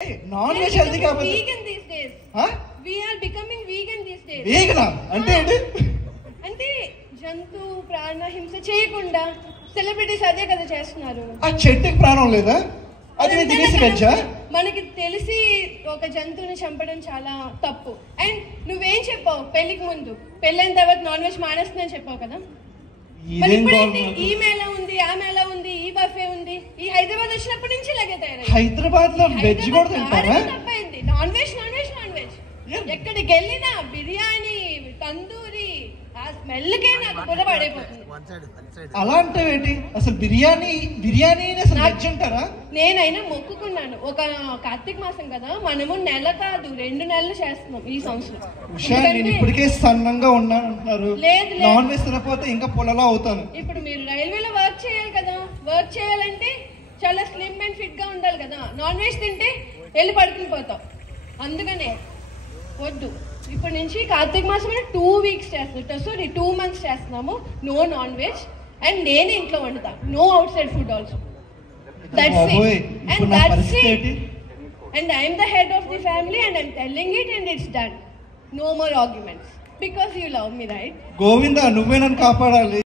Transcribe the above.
Non-veg healthy కాబట్టి vegan these days. We are becoming vegan these days. vegan అంటే ఏంటి? అంటే జంతు ప్రాణ హింస చేయకుండా సెలబ్రిటీస్ అదే కదా చేస్తున్నారు. ఆ చెట్టుకి ప్రాణం లేదా? అది నేను తినేసి వెజ్జా? మనకి తెలిసి ఒక జంతువుని చంపడం చాలా తప్పు. అండ్ నువ్వేం చెప్పావు పెళ్లికి ముందు? పెళ్ళైన తర్వాత నాన్ వెజ్ మానేస్తుందని చెప్పావు కదా. మరి ఇప్పుడేంటి ఈమె ఎలా ఉంది, ఆమె ఎలా ఉంది, ఈ బఫే ఉంది, ఈ హైదరాబాద్ వచ్చినప్పటి నుంచి ఇలాగే తయారైంది. హైదరాబాద్ లో వెజ్ కూడా తింటారా? తప్పైంది. Non veg non veg non veg ఎక్కడికి వెళ్ళినా బిర్యానీ తందూరి ఆ స్మెల్ కే నాకు కూడా పడైపోతుంది. అలా అంటే ఏంటి అసలు? బిర్యానీ అసలు వెజ్ అంటారా? నేనైనా మొక్కుకున్నాను. ఒక కార్తీక మాసం కదా, మనము నెల కాదు 2 నెలలు చేస్తున్నాం ఈ సంవత్సరం. నేను ఇప్పటికే సన్నంగా ఉన్నాను అంటున్నారు. నాన్ వెజ్ తినకపోతే ఇంకా పొలలో అవుతాను. ఇప్పుడు మీరు రైల్వేలో వర్క్ చేయాలి కదా, వర్క్ చేయాలంటే చాలా స్లిమ్ అండ్ ఫిట్ గా ఉండాలి కదా. నాన్ వెజ్ తింటే వెళ్ళి పడుకుని పోతాం. అందుకనే వద్దు. ఇప్పటి నుంచి కార్తీక మాసం 2 వీక్స్ చేస్తున్నాం, సారీ 2 మంత్స్ చేస్తున్నాము. No non veg. అండ్ నేనే ఇంట్లో వండుతా. No outside food also. That's it. And that's it. And I'm the head of the family and I'm telling it and it's done. No more arguments. Because you love me, right? Govinda, నువ్వే నన్ను కాపాడాలి.